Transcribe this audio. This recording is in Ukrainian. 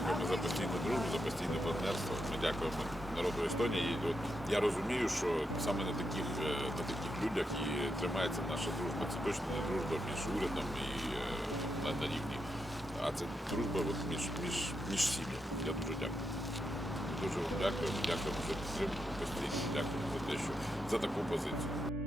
дякуємо за постійну дружбу, за постійне партнерство. Ми дякуємо народу Естонії. І от я розумію, що саме на таких людях і тримається наша дружба. Це точно не дружба між урядом і на рівні, а це дружба от між сім'ями. Я дуже дякую. Дуже вам дякуємо за підтримку постійно. Дякуємо за те, що за таку позицію.